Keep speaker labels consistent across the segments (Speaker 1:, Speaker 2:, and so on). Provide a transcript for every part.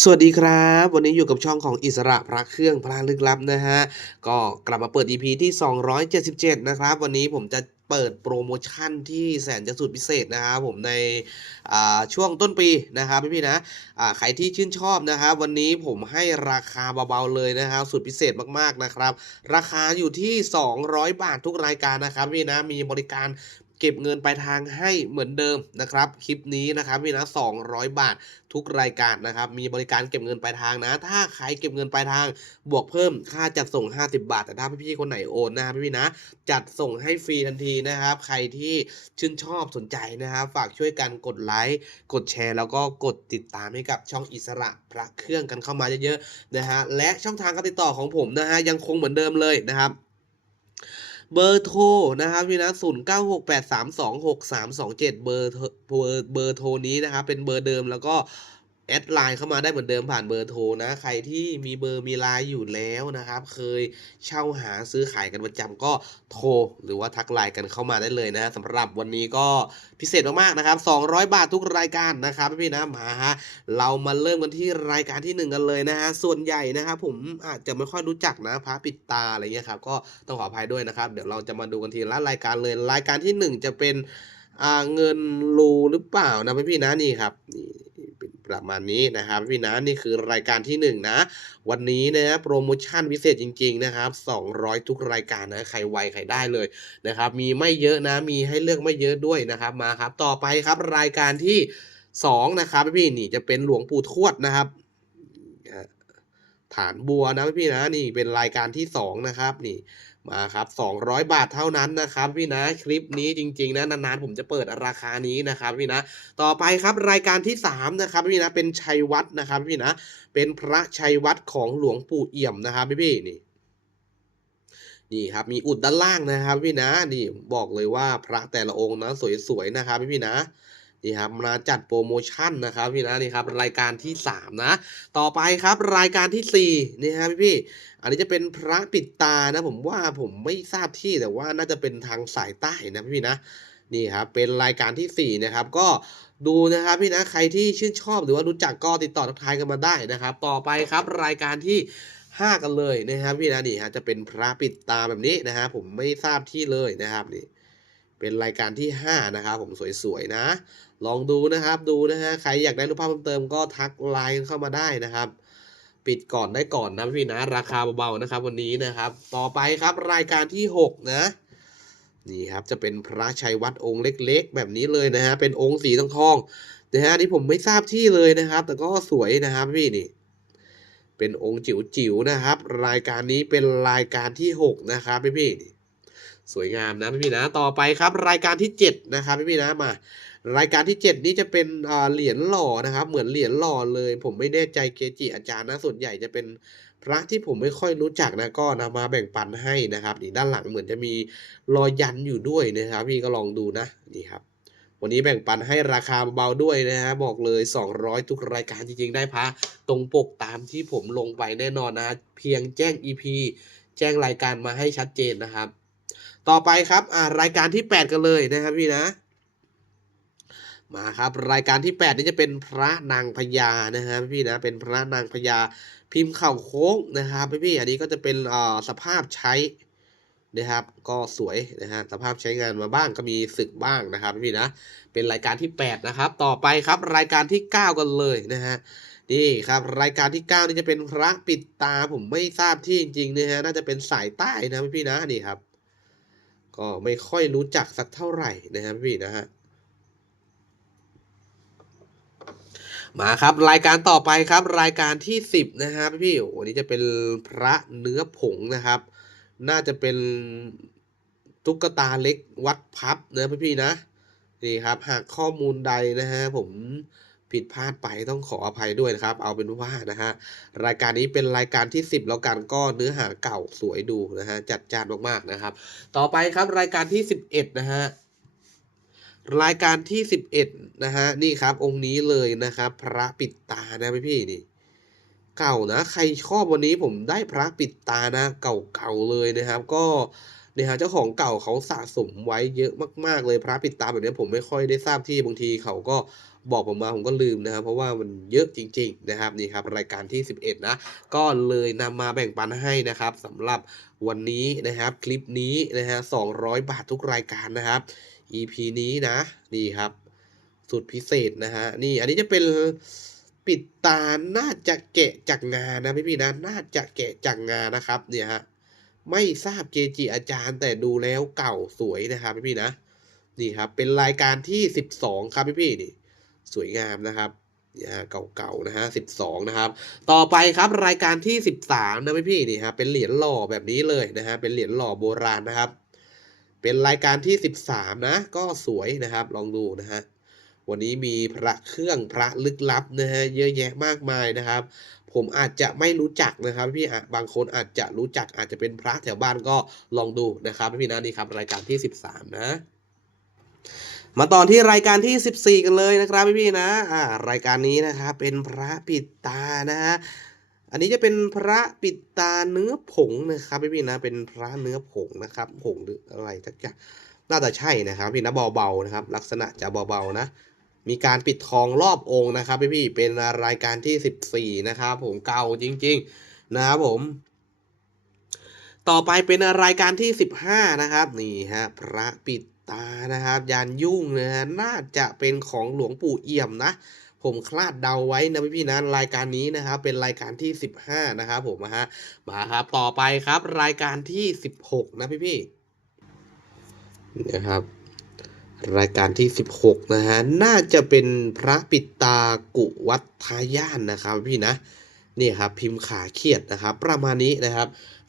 Speaker 1: สวัสดีครับ วันนี้อยู่กับช่องของอิสระพระเครื่องพระลึกลับนะฮะ ก็กลับมาเปิด EP ที่ 277 นะครับ วันนี้ผมจะเปิดโปรโมชั่นที่แสนจะสุดพิเศษนะครับผมในช่วงต้นปีนะครับพี่ๆนะใครที่ชื่นชอบนะครับวันนี้ผมให้ราคาเบาๆเลยนะครับสุดพิเศษมากๆนะครับ ราคาอยู่ที่ 200 บาททุกรายการนะครับพี่นะมีบริการ เก็บเงินปลายทางให้เหมือนเดิมนะครับ คลิปนี้นะครับพี่นะ200 บาททุกรายการนะครับ มีบริการเก็บเงินปลายทางนะ ถ้าใครเก็บเงินปลายทาง บวกเพิ่มค่าจัดส่ง 50 บาท แต่ถ้าพี่ๆคนไหนโอนนะครับพี่ๆนะ จัดส่งให้ฟรีทันทีนะครับ ใครที่ชื่นชอบสนใจนะครับ ฝากช่วยกันกดไลค์กดแชร์ แล้วก็กดติดตามให้กับช่องอิสระพระเครื่องกันเข้ามาเยอะๆนะฮะและช่องทางการติดต่อของผมนะฮะยังคงเหมือนเดิมเลยนะครับ เบอร์โทรนะครับพี่นะ0 9 6 8 3 2 6 3 2 7เบอร์เบอร์เบอร์โทรนี้นะครับเป็นเบอร์เดิมแล้วก็ แอดไลน์เข้ามาได้เหมือนเดิมผ่านเบอร์โทรนะ ใครที่มีเบอร์มีไลน์อยู่แล้วนะครับ เคยเช่าหาซื้อขายกันประจำก็โทร หรือว่าทักไลน์กันเข้ามาได้เลยนะสำหรับวันนี้ก็พิเศษมากๆนะครับ 200 บาททุกรายการนะครับพี่นะมาฮะเรามาเริ่มกันที่รายการที่หนึ่งกันเลยนะฮะส่วนใหญ่นะครับผมอาจจะไม่ค่อยรู้จักนะพระปิดตาอะไรเงี้ยครับก็ต้องขออภัยด้วยนะครับ เดี๋ยวเราจะมาดูกันทีละรายการเลยรายการที่หนึ่งจะเป็นเงินรูหรือเปล่านะพี่นะนี่ครับนี่ ประมาณนี้นะครับพี่นะนี่คือรายการที่หนึ่งนะวันนี้นะโปรโมชั่นพิเศษจริง ๆ นะครับ 200 ทุกรายการนะใครไวใครได้เลยนะครับ มีไม่เยอะนะมีให้เลือกไม่เยอะด้วยนะครับมาครับ ต่อไปครับรายการที่สองนะครับพี่นี่จะเป็นหลวงปู่ทวดนะครับฐานบัวนะพี่นะนี่เป็นรายการที่สองนะครับนี่ มาครับ 200 บาทเท่านั้นนะครับพี่นะคลิปนี้จริงๆนะนานๆผมจะเปิดราคานี้นะครับพี่นะ ต่อไปครับรายการที่สามนะครับพี่นะเป็นชัยวัดนะครับพี่นะ เป็นพระชัยวัดของหลวงปู่เอี่ยมนะครับพี่พี่นี่นี่ครับมีอุดด้านล่างนะครับพี่นะนี่บอกเลยว่าพระแต่ละองค์นะสวยๆนะครับพี่พี่นะ นี่ครับมาจัดโปรโมชั่นนะครับพี่นะนี่ครับรายการที่สามนะ ต่อไปครับรายการที่สี่นี่ครับพี่พี่อันนี้จะเป็นพระปิดตานะ ผมว่าผมไม่ทราบที่แต่ว่าน่าจะเป็นทางสายใต้นะพี่พี่นะนี่ครับเป็นรายการที่สี่นะครับก็ดูนะครับพี่นะใครที่ชื่นชอบหรือว่ารู้จักก็ติดต่อทักทายกันมาได้นะครับ ต่อไปครับรายการที่ห้ากันเลยนะครับพี่นะนี่ฮะจะเป็นพระปิดตาแบบนี้นะฮะผมไม่ทราบที่เลยนะครับนี่ เป็นรายการที่ห้านะครับผมสวยๆนะ ลองดูนะครับดูนะฮะใครอยากได้รูปภาพเพิ่มเติมก็ทักไลน์เข้ามาได้นะครับ ปิดก่อนได้ก่อนนะพี่นะ ราคาเบาๆนะครับ วันนี้นะครับ ต่อไปครับรายการที่หกนะนี่ครับจะเป็นพระชัยวัดองค์เล็กๆ แบบนี้เลยนะฮะเป็นองค์สีทองทองนะฮะนี่ผมไม่ทราบที่เลยนะครับ แต่ก็สวยนะครับพี่นี่ เป็นองค์จิ๋วๆนะครับ รายการนี้เป็นรายการที่ 6 นะครับพี่นี่ สวยงามนะพี่พี่ๆนะต่อไปครับรายการที่ 7 นะครับพี่พี่ๆนะมารายการที่ 7 นี้จะเป็นเหรียญหล่อนะครับ เหมือนเหรียญหล่อเลย ผมไม่แน่ใจเกจิอาจารย์นะส่วนใหญ่จะเป็นพระที่ผมไม่ค่อยรู้จักนะก็นำมาแบ่งปันให้นะครับนี่ด้านหลังเหมือนจะมีรอยยันอยู่ด้วยนะครับ พี่ก็ลองดูนะนี่ครับ วันนี้แบ่งปันให้ราคาเบาด้วยนะฮะบอกเลย 200 ทุกรายการจริงๆ ได้พระตรงปกตามที่ผมลงไปแน่นอนนะเพียงแจ้ง EP แจ้งรายการมาให้ชัดเจนนะครับ ต่อไปครับอ่ารายการที่ 8 กันเลยนะครับพี่นะมาครับรายการที่ 8 นี่จะเป็นพระนางพญานะฮะพี่นะเป็นพระนางพญาพิมพ์เข่าโค้งนะครับพี่ๆอันนี้ก็จะเป็นอ่อสภาพใช้นะครับก็สวยนะฮะสภาพใช้งานมาบ้างก็มีสึกบ้างนะครับพี่นะเป็นรายการที่ 8 นะครับ ต่อไปครับรายการที่ 9 กันเลยนะฮะนี่ครับรายการที่ 9 นี่จะเป็นพระปิดตาผมไม่ทราบที่จริงๆนะฮะน่าจะเป็นสายใต้นะพี่นะนี่ครับ ก็ไม่ค่อยรู้จักสักเท่าไหร่นะครับพี่นะฮะมาครับรายการต่อไปครับรายการที่ 10 นะครับพี่วันนี้จะเป็นพระเนื้อผงนะครับ น่าจะเป็นตุ๊กตาเล็กวัดพับนะพี่พี่นะนี่ครับหากข้อมูลใดนะฮะผม ผิดพลาดไปต้องขออภัยด้วยนะครับ เอาเป็นว่านะฮะรายการนี้เป็นรายการที่ 10 แล้วกันก็เนื้อหาเก่าสวยดูนะฮะจัดจานมากๆนะครับ ต่อไปครับรายการที่ 11 นะฮะรายการที่ 11 นะฮะนี่ครับองค์นี้เลยนะครับ พระปิดตานะพี่พี่นี่เก่านะ ใครชอบวันนี้ผมได้พระปิดตานะเก่าๆเลยนะครับ ก็ นี่ยฮะเจ้าของเก่าเขาสะสมไว้เยอะมาก ๆ เลยพระปิดตาแบบนี้ผมไม่ค่อยได้ทราบที่บางทีเขาก็บอกผมมาผมก็ลืมนะครับเพราะว่ามันเยอะจริง ๆ นะครับนี่ครับรายการที่ 11 นะ ก็เลยนำมาแบ่งปันให้นะครับสำหรับวันนี้นะครับคลิปนี้นะฮะ200บาททุกรายการนะครับ EP นี้นะนี่ครับสุดพิเศษนะฮะนี่อันนี้จะเป็นปิดตาน่าจะแกะจากงานนะพี่ๆนะน่าจะแกะจากงานนะครับเนี่ยฮะ ไม่ทราบเกจิอาจารย์ แต่ดูแล้วเก่าสวยนะครับพี่ๆนะนี่ครับเป็นรายการที่ 12 ครับพี่ๆนี่สวยงามนะครับเนี่ยเก่าๆนะฮะ12นะครับ ต่อไปครับรายการที่13นะพี่ๆนี่ครับเป็นเหรียญหล่อแบบนี้เลยนะฮะเป็นเหรียญหล่อโบราณนะครับ เป็นรายการที่13นะ ก็สวยนะครับลองดูนะฮะวันนี้มีพระเครื่องพระลึกลับนะฮะเยอะแยะมากมายนะครับ ผมอาจจะไม่รู้จักนะครับพี่อะบางคนอาจจะรู้จักอาจจะเป็นพระแถวบ้านก็ลองดูนะครับพี่นะนี่ครับรายการที่ 13 นะมาตอนที่รายการที่ 14 กันเลยนะครับพี่ๆนะอ่ารายการนี้นะครับเป็นพระปิดตานะฮะอันนี้จะเป็นพระปิดตาเนื้อผงนะครับพี่ๆนะเป็นพระเนื้อผงนะครับผงหรืออะไรสักอย่างน่าจะใช่นะครับพี่นะเบาๆนะครับ ลักษณะจะเบาๆนะ มีการปิดทองรอบองค์นะครับพี่ๆเป็นรายการที่ 14 นะครับผมเก่าจริง ๆ นะครับผม ต่อไปเป็นรายการที่ 15 นะครับ นี่ฮะ พระปิดตานะครับ ยานยุ่งนะฮะน่าจะเป็นของหลวงปู่เอี่ยมนะ ผมคลาดเดาไว้นะพี่ๆนะรายการนี้นะครับ เป็นรายการที่ 15 นะครับผมนะฮะมาครับต่อไปครับรายการที่ 16 นะพี่ๆนะครับ รายการที่ 16 นะฮะ น่าจะเป็นพระปิตากุวัฏทายานนะครับพี่นะ นี่ครับพิมพ์ขาเขียดนะครับ ประมาณนี้นะครับ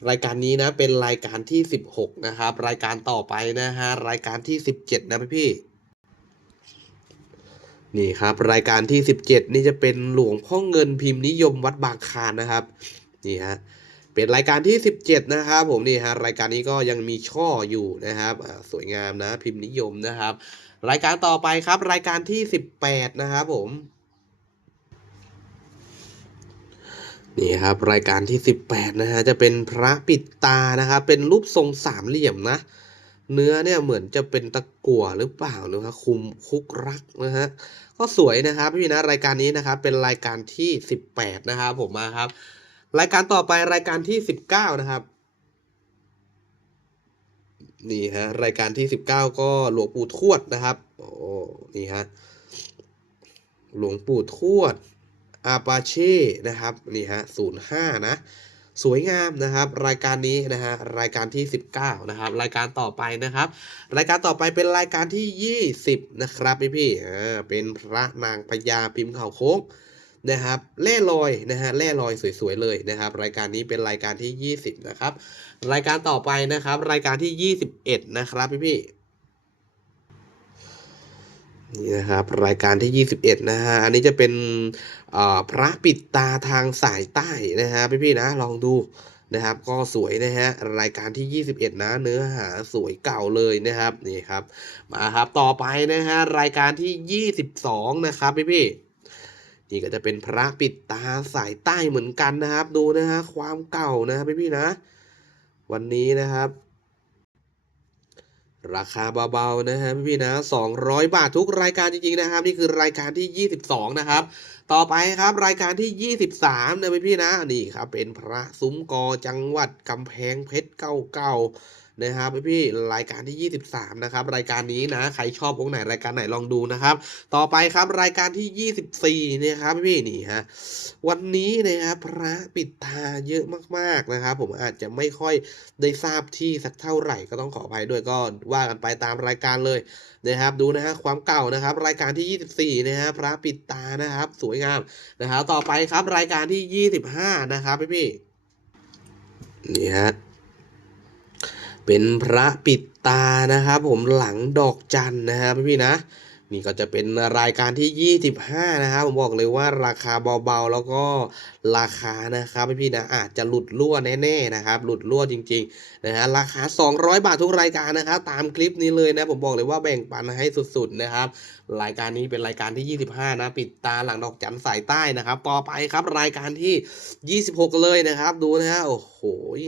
Speaker 1: รายการนี้นะเป็นรายการที่ 16 นะครับ รายการต่อไปนะฮะรายการที่ 17 นะพี่พี่นี่ครับรายการที่ 17 นี่จะเป็นหลวงพ่อเงินพิมพ์นิยมวัดบางคานนะครับ นี่ฮะ เป็นรายการที่ 17 นะครับผมนี่ฮะรายการนี้ก็ยังมีช่ออยู่นะครับสวยงามนะพิมพ์นิยมนะครับ รายการต่อไปครับ รายการที่ 18 นะครับผมนี่ครับรายการที่ 18 นะฮะจะเป็นพระปิดตานะครับเป็นรูปทรงสามเหลี่ยมนะ เนื้อเนี่ยเหมือนจะเป็นตะกั่วหรือเปล่านะครับคุมคุกรักนะฮะก็สวยนะครับพี่นะรายการนี้นะครับเป็นรายการที่ 18 นะครับผมมาครับ รายการต่อไปรายการที่19นะครับ นี่ฮะรายการที่19ก็หลวงปู่ทวดนะครับ โอ้นี่ฮะหลวงปู่ทวดอาปาเช่นะครับนี่ฮะศูนย์ห้านะสวยงามนะครับ รายการนี้นะฮะรายการที่ 19 นะครับ รายการต่อไปนะครับ รายการต่อไปเป็นรายการที่ 20 นะครับพี่พี่ๆอ่าเป็นพระนางพญาพิมพ์เขาโค้ง นะครับแล่ลอยนะฮะแล่ลอยสวยๆเลยนะครับ รายการนี้เป็นรายการที่ 20 นะครับ รายการต่อไปนะครับ รายการที่ 21 นะครับพี่พี่นี่นะครับรายการที่ 21 นะฮะอันนี้จะเป็นอ่อพระปิดตาทางสายใต้นะฮะพี่ๆนะลองดูนะครับก็สวยนะฮะรายการที่ 21 นะ เนื้อหาสวยเก่าเลยนะครับนี่ครับมาครับต่อไปนะฮะรายการที่ 22 นะครับพี่ๆ นี่ก็จะเป็นพระปิดตาสายใต้เหมือนกันนะครับ ดูนะฮะความเก่านะพี่ๆนะ วันนี้นะครับ ราคาเบาๆนะฮะพี่ๆนะ 200 บาททุกรายการจริงๆนะครับ นี่คือรายการที่ 22 นะครับ ต่อไปครับรายการที่ 23 นะพี่ๆนะนี่ครับเป็นพระซุ้มกอจังหวัดกำแพงเพชรเก่าๆ นะครับพี่รายการที่ 23 นะครับ รายการนี้นะ ใครชอบองค์ไหนรายการไหนลองดูนะครับ ต่อไปครับรายการที่ 24นี่ยครับพี่นี่ฮะวันนี้นะครับพระปิดตาเยอะมากๆนะครับ ผมอาจจะไม่ค่อยได้ทราบที่สักเท่าไหร่ก็ต้องขออภัยด้วยก็ว่ากันไปตามรายการเลยนะครับดูนะฮะความเก่านะครับ รายการที่ 24นะฮะพระปิดตานะครับ สวยงามนะครับต่อไปครับรายการที่ 25 นะครับพี่ๆนี่ฮะ เป็นพระปิดตานะครับ ผมหลังดอกจันนะครับพี่นะ นี่ก็จะเป็นรายการที่ 25 นะครับ ผมบอกเลยว่าราคาเบาๆ แล้วก็ราคานะครับพี่ๆนะอาจจะหลุดรั่วแน่ๆนะครับ หลุดรั่วจริงๆนะฮะราคา 200 บาททุกรายการนะครับ ตามคลิปนี้เลยนะผมบอกเลยว่าแบ่งปันให้สุดๆนะครับ รายการนี้เป็นรายการที่ 25 นะ ปิดตาหลังดอกจันสายใต้นะครับ ต่อไปครับรายการที่ 26 เลยนะครับ ดูนะฮะโอ้โห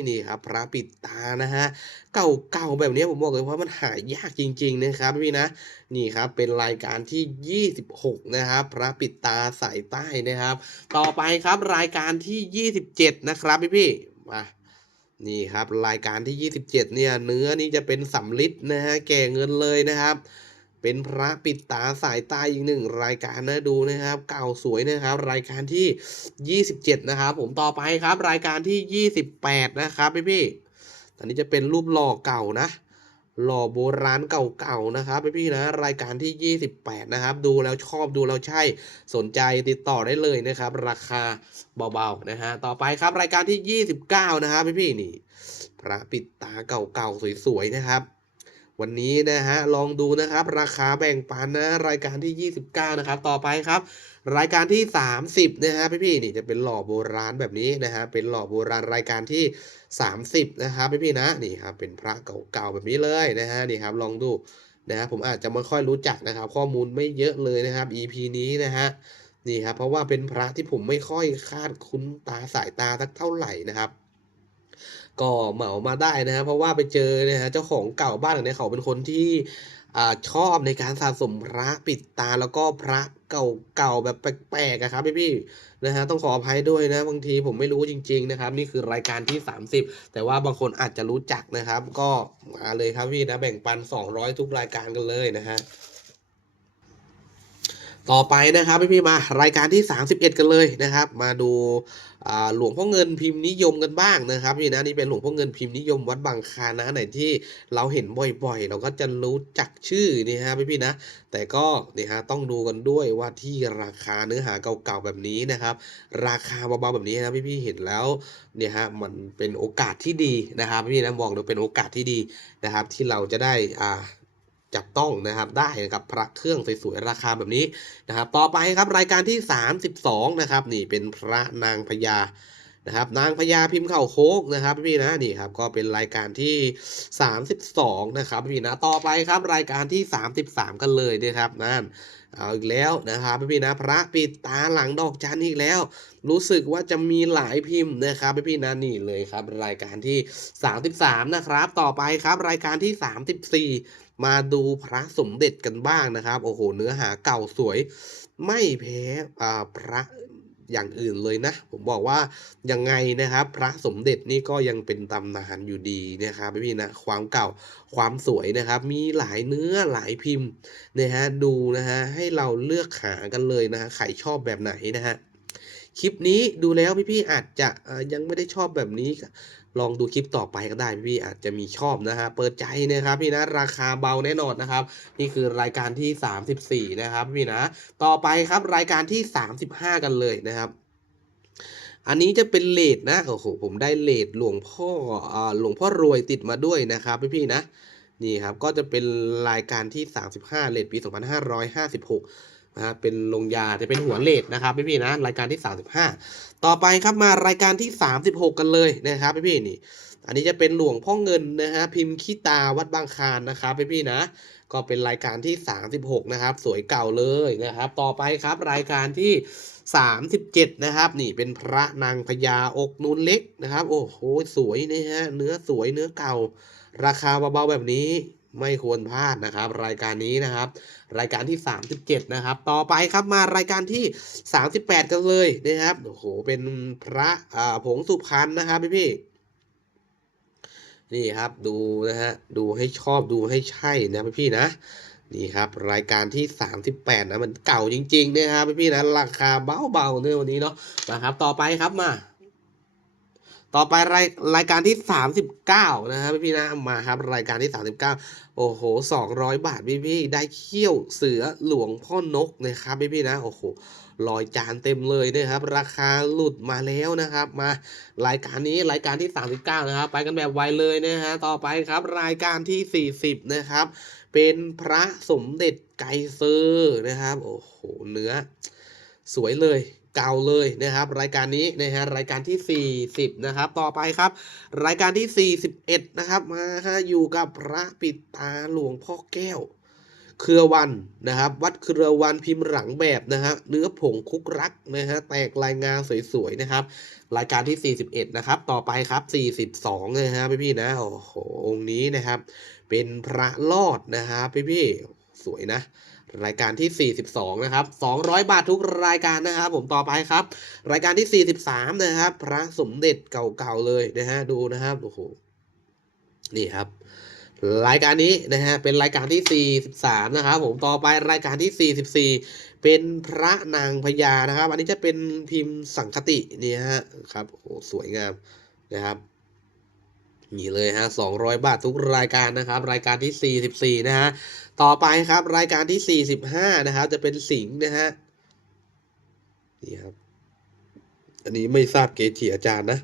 Speaker 1: นี่ครับพระปิดตานะฮะเก่าๆแบบนี้ผมบอกเลยว่ามันหายากจริง ๆ นะครับพี่นะนี่ครับเป็นรายการที่ 26 นะครับ พระปิดตาสายใต้นะครับ ต่อไปครับรายการที่ 27 นะครับพี่ๆมานี่ครับรายการที่ 27 เนี่ยเนื้อนี่จะเป็นสำริดนะฮะแก่เงินเลยนะครับ เป็นพระปิดตาสายต้อีกหนึ่งรายการนะดูนะครับ เก่าสวยนะครับ รายการที่ 27 นะครับ ผมต่อไปครับ รายการที่ 28 นะครับพี่พี่อันนี้จะเป็นรูปหล่อเก่านะหล่อโบราณเก่าๆนะครับพี่ๆนะรายการที่ 28 นะครับ ดูแล้วชอบดูแล้วใช่สนใจติดต่อได้เลยนะครับ ราคาเบาๆนะฮะต่อไปครับรายการที่ 29 นะครับพี่ๆนี่ พระปิดตาเก่าๆสวยๆนะครับ วันนี้นะฮะลองดูนะครับ ราคาแบ่งปันนะรายการที่ 29 นะครับ ต่อไปครับ รายการที่ 30 นะฮะพี่ๆนี่จะเป็นหล่อโบราณแบบนี้นะฮะเป็นหล่อโบราณรายการที่ 30 นะครับพี่ๆนะนี่ครับเป็นพระเก่าๆแบบนี้เลยนะฮะนี่ครับลองดูนะฮะผมอาจจะไม่ค่อยรู้จักนะครับ ข้อมูลไม่เยอะเลยนะครับ EP นี้นะฮะนี่ครับเพราะว่าเป็นพระที่ผมไม่ค่อยคาดคุ้นตาสายตาสักเท่าไหร่นะครับ ก็เหมามาได้นะครับเพราะว่าไปเจอนะฮะเจ้าของเก่าบ้านหลังเนี้ยเขาเป็นคนที่อ่าชอบในการสะสมพระปิดตาแล้วก็พระเก่าๆแบบแปลกๆอะครับพี่ๆนะฮะต้องขออภัยด้วยนะบางทีผมไม่รู้จริง ๆ นะครับ นี่คือรายการที่ 30 แต่ว่าบางคนอาจจะรู้จักนะครับ ก็มาเลยครับพี่นะแบ่งปัน 200 ทุกรายการกันเลยนะฮะต่อไปนะครับพี่ๆมารายการที่ 31 กันเลยนะครับ มาดู หลวงพ่อเงินพิมพ์นิยมกันบ้างนะครับพี่นะนี่เป็นหลวงพ่อเงินพิมพ์นิยมวัดบางคานะไหนที่เราเห็นบ่อยๆ เราก็จะรู้จักชื่อนี่ฮะพี่ๆนะ แต่ก็นี่ฮะต้องดูกันด้วยว่าที่ราคาเนื้อหาเก่าๆแบบนี้นะครับ ราคาเบาๆแบบนี้นะพี่ๆเห็นแล้วเนี่ยฮะมันเป็นโอกาสที่ดีนะครับพี่นะบอกเลยเป็นโอกาสที่ดีนะครับที่เราจะได้อ่า จับต้องนะครับได้กับพระเครื่องสวยๆราคาแบบนี้นะครับต่อไปครับรายการที่ 32นะครับนี่เป็นพระนางพญานะครับนางพญาพิมพ์เข่าโคกนะครับพี่นะนี่ครับก็เป็นรายการที่ 32นะครับพี่นะต่อไปครับรายการที่ 33 กันเลยนะครับนั่น เอาอีกแล้วนะครับพี่พี่นะพระปิดตาหลังดอกจันอีกแล้ว รู้สึกว่าจะมีหลายพิมพ์นะครับพี่พี่นะนี่เลยครับ รายการที่ 33 นะครับ ต่อไปครับรายการที่ 34 มาดูพระสมเด็จกันบ้างนะครับ โอ้โห เนื้อหาเก่าสวย ไม่แพ้อ่าพระ อย่างอื่นเลยนะ ผมบอกว่ายังไงนะครับ พระสมเด็จนี่ก็ยังเป็นตำนานอยู่ดีนะครับพี่ๆนะความเก่าความสวยนะครับ มีหลายเนื้อหลายพิมพ์นะฮะดูนะฮะให้เราเลือกหากันเลยนะฮะใครชอบแบบไหนนะฮะคลิปนี้ดูแล้วพี่ๆอาจจะยังไม่ได้ชอบแบบนี้ ลองดูคลิปต่อไปก็ได้พี่ๆอาจจะมีชอบนะฮะเปิดใจนะครับพี่นะราคาเบาแน่นอนนะครับ นี่คือรายการที่ 34 นะครับพี่นะ ต่อไปครับรายการที่ 35 กันเลยนะครับอันนี้จะเป็นเลดนะโอ้โหผมได้เลดหลวงพ่ออหลวงพ่อรวยติดมาด้วยนะครับพี่ๆนะนี่ครับก็จะเป็นรายการที่ 35เลดปี 2556 นะครับเป็นลงยาจะเป็นหัวเลดนะครับพี่ๆนะรายการที่ 35 ต่อไปครับมารายการที่ 36 กันเลยนะครับพี่ๆนี่ อันนี้จะเป็นหลวงพ่อเงินนะฮะพิมพ์ขี้ตาวัดบางคานนะครับพี่ๆนะก็เป็นรายการที่ 36 นะครับ สวยเก่าเลยนะครับ ต่อไปครับรายการที่ 37 นะครับ นี่เป็นพระนางพญาอกนูนเล็กนะครับ โอ้โหสวยนะฮะเนื้อสวยเนื้อเก่า ราคาเบาๆแบบนี้ ไม่ควรพลาดนะครับ รายการนี้นะครับ รายการที่ 37 นะครับ ต่อไปครับมารายการที่ 38 กันเลยนะครับโอ้โหเป็นพระอ่าผงสุพรรณนะครับพี่ๆนี่ครับดูนะฮะดูให้ชอบดูให้ใช่นะพี่ๆนะนี่ครับรายการที่ 38 นะมันเก่าจริงๆนะครับพี่ๆนะราคาเบาๆในวันนี้เนาะนะครับต่อไปครับมา ต่อไปรายรายการที่ 39 นะครับพี่ๆนะมาครับ รายการที่ 39 โอ้โห 200 บาทพี่ๆได้เขี้ยวเสือหลวงพ่อนกนะครับพี่ๆนะโอ้โหลอยจานเต็มเลยนะครับ ราคาหลุดมาแล้วนะครับ มารายการนี้รายการที่ 39 นะครับ ไปกันแบบไวเลยนะฮะต่อไปครับ รายการที่ 40 นะครับ เป็นพระสมเด็จไกเซอร์นะครับ โอ้โหเนื้อสวยเลย เก่าเลยนะครับ รายการนี้นะฮะรายการที่ 40 นะครับ ต่อไปครับ รายการที่ 41 นะครับ มาฮะอยู่กับพระปิดตาหลวงพ่อแก้ว เครือวันนะครับ วัดเครือวันพิมพ์หลังแบบนะฮะเนื้อผงคุกรักนะฮะแตกลายงานสวยๆนะครับ รายการที่ 41 นะครับ ต่อไปครับ 42 นะฮะพี่ๆนะโอ้โหองค์นี้นะครับ เป็นพระรอดนะฮะพี่ๆสวยนะ รายการที่ 42 นะครับ 200 บาททุกรายการนะครับ ผมต่อไปครับ รายการที่ 43 นะครับ พระสมเด็จเก่าๆเลยนะฮะดูนะครับโอ้โหนี่ครับ รายการนี้นะฮะเป็นรายการที่ 43 นะครับ ผมต่อไปรายการที่ 44 เป็นพระนางพญานะครับ อันนี้จะเป็นพิมพ์สังคตินี่ฮะครับโอ้โหสวยงามนะครับ นี่เลยฮะ200 บาททุกรายการนะครับ รายการที่ 44 นะฮะ ต่อไปครับรายการที่ 45 นะครับ จะเป็นสิงห์นะฮะ นี่ครับ อันนี้ไม่ทราบเกจิอาจารย์นะ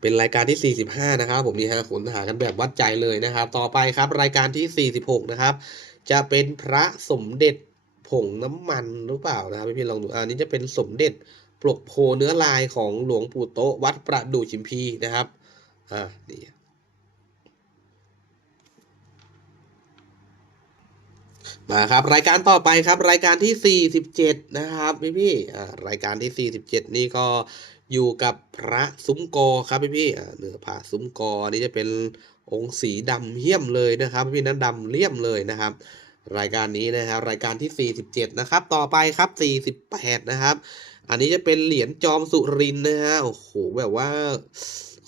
Speaker 1: เป็นรายการที่ 45 นะครับ ผมนี่ฮะขนหากันแบบวัดใจเลยนะครับ ต่อไปครับรายการที่ 46 นะครับ จะเป็นพระสมเด็จผงน้ำมันหรือเปล่านะครับพี่ๆลองดู อันนี้จะเป็นสมเด็จปลกโพเนื้อลายของหลวงปู่โตวัดประดู่ชิมพีนะครับ อ่านี่มาครับ รายการต่อไปครับ รายการที่ 47 นะครับพี่ๆอ่ารายการที่ 47 นี่ก็อยู่กับพระซุ้มกอครับพี่ๆอ่าเนื้อผ้าซุ้มกอันนี้จะเป็นองค์สีดำเหี้ยมเลยนะครับ พี่นั้นดำเลี่ยมเลยนะครับ รายการนี้นะครับรายการที่ 47 นะครับ ต่อไปครับ 48 นะครับ อันนี้จะเป็นเหรียญจอมสุรินนะฮะโอ้โหแบบว่า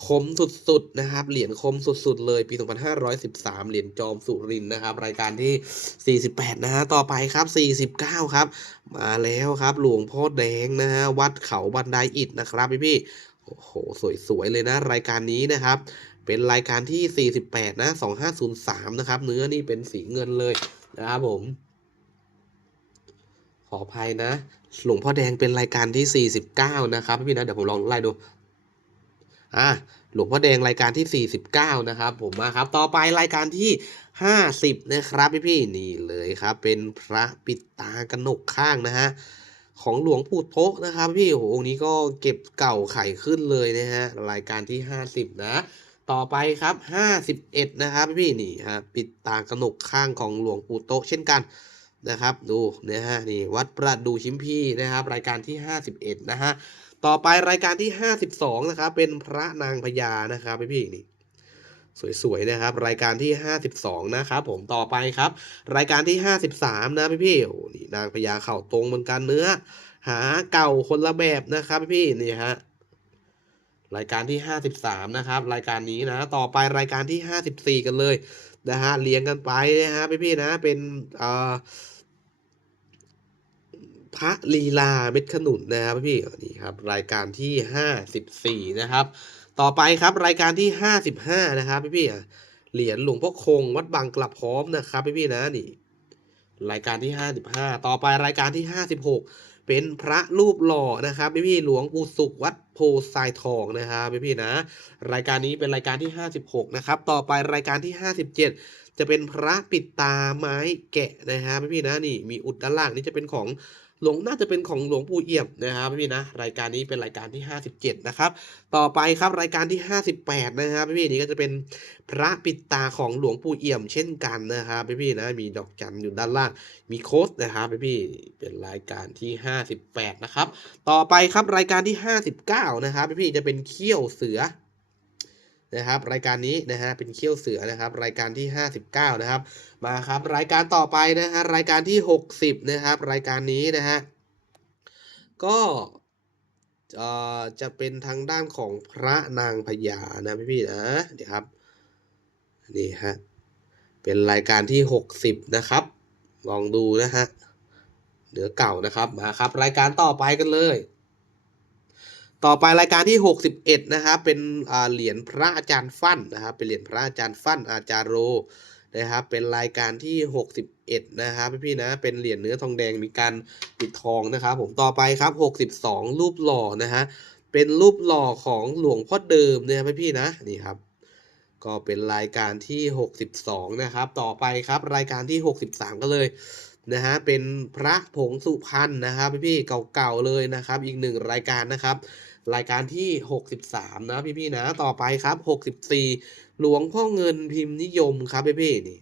Speaker 1: คมสุดๆนะครับ เหรียญคมสุดๆ เลยปี 2513 เหรียญจอมสุรินนะครับ รายการที่ 48 นะฮะ ต่อไปครับ 49 ครับ มาแล้วครับ หลวงพ่อแดงนะฮะ วัดเขาบันไดอิฐนะครับพี่พี่โอ้โห สวยๆ เลยนะ รายการนี้นะครับ เป็นรายการที่ 48 นะ 2503 นะครับ เนื้อนี่เป็นสีเงินเลยนะครับผม ขออภัยนะ หลวงพ่อแดงเป็นรายการที่ 49 นะครับพี่นะ เดี๋ยวผมลองไล่ดู อะหลวงพ่อแดงรายการที่ 49 นะครับ ผมมาครับ ต่อไปรายการที่ 50 นะครับพี่ๆนี่เลยครับ เป็นพระปิดตากระหนกข้างนะฮะของหลวงปู่โตะนะครับพี่โอ้โหองค์นี้ก็เก็บเก่าไข่ขึ้นเลยนะฮะรายการที่ 50 นะ ต่อไปครับ 51 นะครับพี่นี่ฮะปิดตากระหนกข้างของหลวงปู่โตะเช่นกันนะครับ ดูนะฮะนี่วัดประดูชิมพีนะครับ รายการที่ 51 นะฮะ ต่อไปรายการที่ 52 นะครับ เป็นพระนางพญานะครับพี่พี่นี่สวยๆนะครับ รายการที่ 52 นะครับผมต่อไปครับ รายการที่ 53 นะพี่พี่โอ้นี่นางพญาเข่าตรงเหมือนกันเนื้อ หาเก่าคนละแบบนะครับพี่พี่นี่ฮะรายการที่ 53 นะครับ รายการนี้นะ ต่อไปรายการที่ 54 กันเลยนะฮะเรียงกันไปนะฮะพี่พี่นะเป็นเอ่อ พระลีลาเม็ดขนุนนะครับพี่นี่ครับรายการที่ 54 นะครับ ต่อไปครับรายการที่ 55 นะครับพี่พี่เหรียญหลวงพ่อคงวัดบางกลับพร้อมนะครับพี่พี่นะนี่รายการที่ 55 ต่อไปรายการที่ 56 เป็นพระรูปหล่อนะครับพี่พี่หลวงปู่สุขวัดโพไซทองนะครับพี่พี่นะ รายการนี้เป็นรายการที่ 56 นะครับ ต่อไปรายการที่ 57 จะเป็นพระปิดตาไม้แกะนะครับพี่พี่นะนี่มีอุดด้านล่างนี่จะเป็นของ หลวงน่าจะเป็นของหลวงปู่เอี่ยมนะครับพี่พี่นะรายการนี้เป็นรายการที่ 57 นะครับ ต่อไปครับรายการที่ 58 นะครับพี่พี่นี่ก็จะเป็นพระปิดตาของหลวงปู่เอี่ยมเช่นกันนะครับพี่พี่นะมีดอกจันอยู่ด้านล่างมีโค้ดนะครับพี่พี่เป็นรายการที่ 58 นะครับ ต่อไปครับรายการที่ 59 นะครับพี่พี่จะเป็นเขี้ยวเสือ นะครับ รายการนี้นะฮะเป็นเขี้ยวเสือนะครับ รายการที่ 59 นะครับ มาครับ รายการต่อไปนะฮะรายการที่ 60 นะครับ รายการนี้นะฮะก็เอ่อจะเป็นทางด้านของพระนางพญานะพี่พี่ๆนะเดี๋ยวครับนี่ฮะเป็นรายการที่ 60 นะครับ ลองดูนะฮะเหนือเก่านะครับมาครับ รายการต่อไปกันเลย ต่อไปรายการที่ 61 นะครับเป็นเหรียญพระอาจารย์ฟั่นนะครับ เป็นเหรียญพระอาจารย์ฟั่นอาจารย์โรนะครับ เป็นรายการที่ 61 นะครับพี่ๆนะ เป็นเหรียญเนื้อทองแดงมีการปิดทองนะครับ ผมต่อไปครับ 62 รูปหล่อนะฮะเป็นรูปหล่อของหลวงพ่อเดิมเนี่ยพี่ๆนะนี่ครับ ก็เป็นรายการที่ 62 นะครับ ต่อไปครับรายการที่ 63 ก็เลยนะฮะเป็นพระผงสุพรรณนะครับพี่ๆเก่าๆเลยนะครับ อีกหนึ่งรายการนะครับ รายการที่ 63 นะพี่ๆนะ ต่อไปครับ 64 หลวงพ่อเงินพิมพ์นิยมครับพี่ๆนี่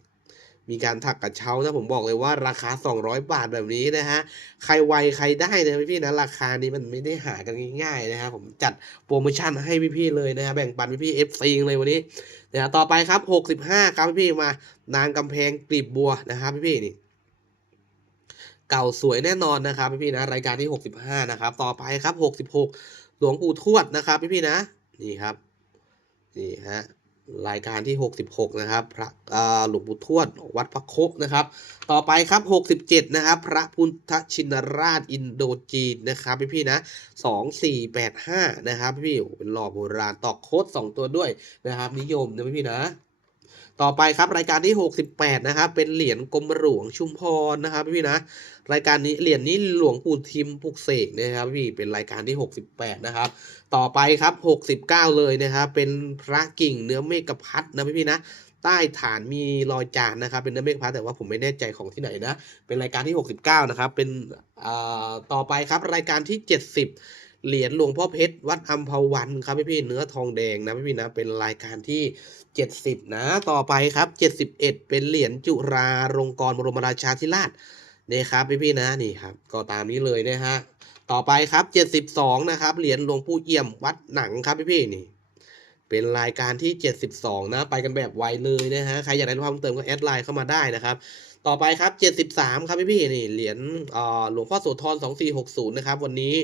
Speaker 1: มีการถักกระเช้านะผมบอกเลยว่าราคา 200 บาทแบบนี้นะฮะ ใครไวใครได้นะพี่ๆนะ ราคานี้มันไม่ได้หากันง่ายๆนะฮะผมจัดโปรโมชั่นให้พี่ๆเลยนะฮะแบ่งปันพี่ๆ FC เลยวันนี้นะฮะต่อไปครับ 65 ครับพี่ๆมานางกำแพงกลีบบัวนะครับพี่ๆนี่เก่าสวยแน่นอนนะครับพี่ๆนะรายการที่ 65 นะครับ ต่อไปครับ 66ห ลวงปู่ทวดนะครับพี่พี่นะนี่ครับนี่ฮะรายการที่ 66 นะครับพระหลวงปู่ทวดวัดพระโคกนะครับ ต่อไปครับ 67 นะครับ พระพุทธชินราชอินโดจีนนะครับพี่พี่นะ 2485 นะครับพี่โอ้เป็นหล่อโบราณตอกโค้ด2ตัวด้วยนะครับ นิยมนะพี่พี่นะ ต่อไปครับรายการที่ 68 นะครับ เป็นเหรียญกรมหลวงชุมพรนะครับพี่นะ รายการนี้เหรียญนี้หลวงปู่ทิมปุกเสกนะครับพี่เป็นรายการที่ 68 นะครับ ต่อไปครับ 69 เลยนะครับ เป็นพระกิ่งเนื้อเมฆพัดนะพี่นะใต้ฐานมีรอยจานนะครับ เป็นเนื้อเมฆพัดแต่ว่าผมไม่แน่ใจของที่ไหนนะ เป็นรายการที่ 69 นะครับ เป็นอ่าต่อไปครับรายการที่ 70 เหรียญหลวงพ่อเพชรวัดอัมพวันครับพี่ๆเนื้อทองแดงนะพี่ๆนะเป็นรายการที่ 70 นะ ต่อไปครับ 71 เป็นเหรียญจุฬาลงกรณ์บรมราชาธิราชนี่ครับพี่ๆนะนี่ครับก็ตามนี้เลยนะฮะต่อไปครับ 72 นะครับเหรียญหลวงปู่เอี่ยมวัดหนังครับพี่ๆนี่เป็นรายการที่ 72 นะ ไปกันแบบไวเลยนะฮะ ใครอยากได้เพิ่มเติมก็แอดไลน์เข้ามาได้นะครับ ต่อไปครับ 73 ครับพี่ๆนี่เหรียญหลวงพ่อโสธร2460 นะครับ วันนี้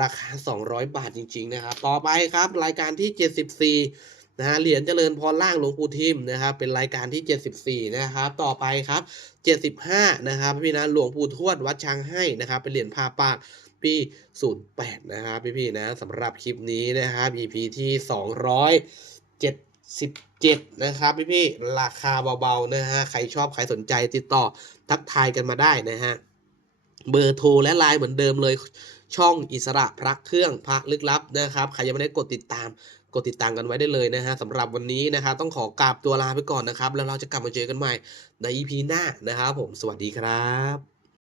Speaker 1: ราคา 200 บาทจริง ๆ นะครับ ต่อไปครับรายการที่ 74 นะฮะเหรียญเจริญพรล่างหลวงปู่ทิมนะครับ เป็นรายการที่ 74 นะครับ ต่อไปครับ 75 นะครับพี่นะหลวงปู่ทวดวัดช้างให้นะครับ เป็นเหรียญพาปากปี08 นะครับพี่ๆนะสำหรับคลิปนี้นะครับ EP ที่ 277นะครับพี่ๆราคาเบาๆนะฮะใครชอบใครสนใจติดต่อทักทายกันมาได้นะฮะเบอร์โทรและไลน์เหมือนเดิมเลยช่องอิสระพระเครื่องพระลึกลับนะครับใครยังไม่ได้กดติดตามกดติดตามกันไว้ได้เลยนะฮะสำหรับวันนี้นะครับต้องขอกราบตัวลาไปก่อนนะครับ แล้วเราจะกลับมาเจอกันใหม่ใน EP หน้านะครับผมสวัสดีครับ